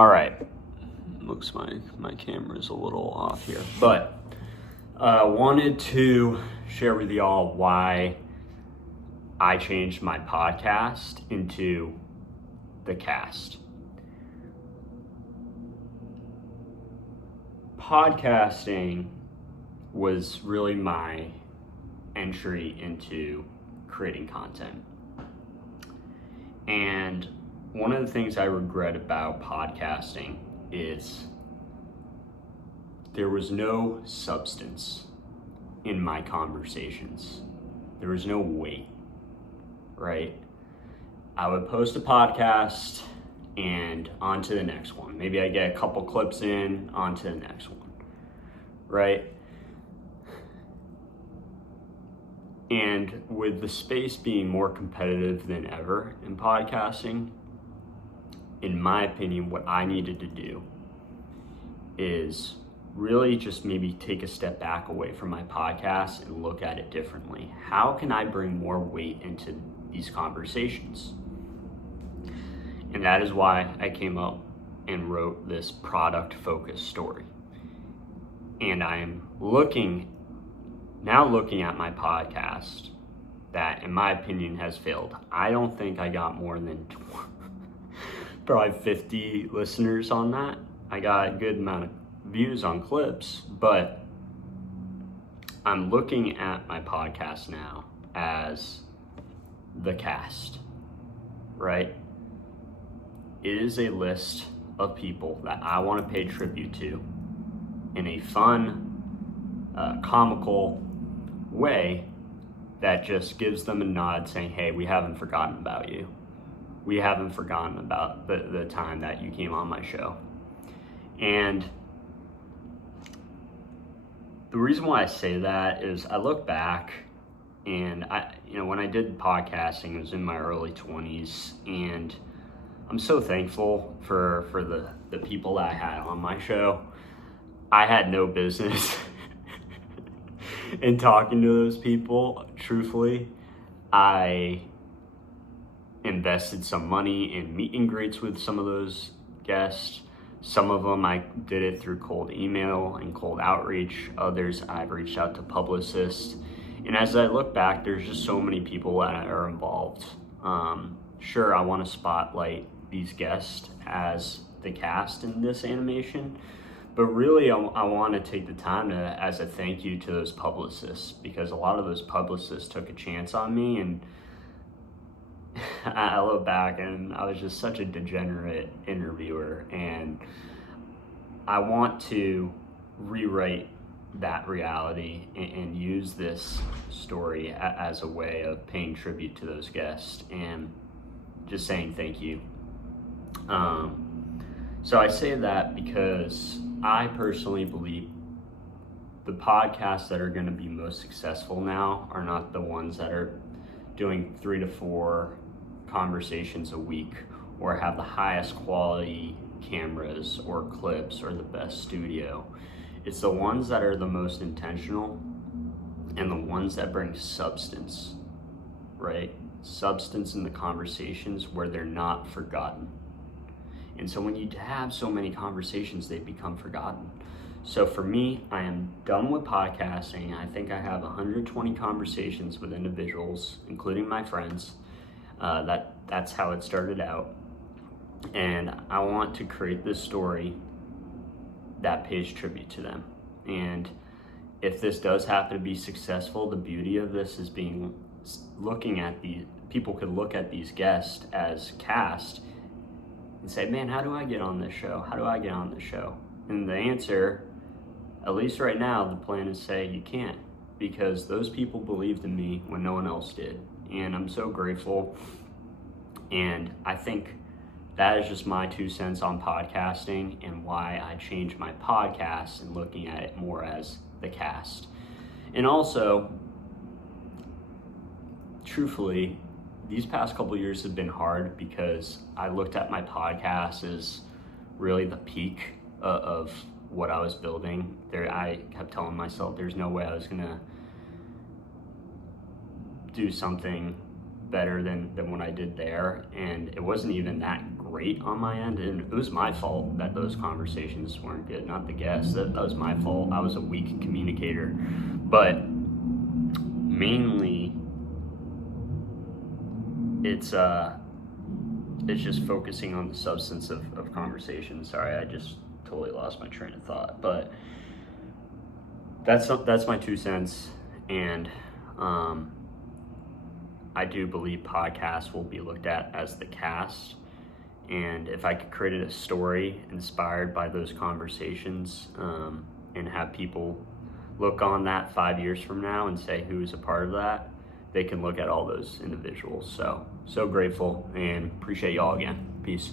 All right, looks my camera's a little off here, but wanted to share with y'all why I changed my podcast into The Cast. Podcasting was really my entry into creating content. And one of the things I regret about podcasting is there was no substance in my conversations. There was no weight, right? I would post a podcast and on to the next one. Maybe I get a couple clips in, on to the next one, right? And with the space being more competitive than ever in podcasting, in my opinion, what I needed to do is really just maybe take a step back away from my podcast and look at it differently. How can I bring more weight into these conversations? And that is why I came up and wrote this product-focused story. And I am looking at my podcast that, in my opinion, has failed. I don't think I got more than probably 50 listeners on that. I got a good amount of views on clips, but I'm looking at my podcast now as The Cast, right? It is a list of people that I want to pay tribute to in a fun, comical way that just gives them a nod saying, hey, we haven't forgotten about you. We haven't forgotten about the time that you came on my show. And the reason why I say that is I look back and when I did podcasting, it was in my early 20s, and I'm so thankful for the people that I had on my show. I had no business in talking to those people. Truthfully, I invested some money in meet and greets with some of those guests. Some of them I did it through cold email and cold outreach. Others I've reached out to publicists. And as I look back, there's just so many people that are involved. Sure, I want to spotlight these guests as the cast in this animation, but really I want to take the time as a thank you to those publicists, because a lot of those publicists took a chance on me, and I look back and I was just such a degenerate interviewer, and I want to rewrite that reality and use this story as a way of paying tribute to those guests and just saying thank you. So I say that because I personally believe the podcasts that are going to be most successful now are not the ones that are doing 3 to 4 conversations a week or have the highest quality cameras or clips or the best studio. It's the ones that are the most intentional and the ones that bring substance, right? Substance in the conversations where they're not forgotten. And so when you have so many conversations, they become forgotten. So for me, I am done with podcasting. I think I have 120 conversations with individuals, including my friends. That's how it started out. And I want to create this story that pays tribute to them. And if this does happen to be successful, the beauty of this is people could look at these guests as cast and say, man, how do I get on this show? How do I get on this show? And the answer, at least right now, the plan is say you can't, because those people believed in me when no one else did. And I'm so grateful. And I think that is just my 2 cents on podcasting and why I changed my podcast and looking at it more as The Cast. And also, truthfully, these past couple of years have been hard because I looked at my podcast as really the peak of what I was building. I kept telling myself there's no way I was gonna do something better than what I did there, and it wasn't even that great on my end, and it was my fault that those conversations weren't good, not the guests. That was my fault. I was a weak communicator. But mainly it's just focusing on the substance of conversation. Sorry, I just totally lost my train of thought. But that's my 2 cents, and I do believe podcasts will be looked at as the cast, and if I could create a story inspired by those conversations, and have people look on that 5 years from now and say who is a part of that, they can look at all those individuals. So grateful and appreciate y'all again. Peace.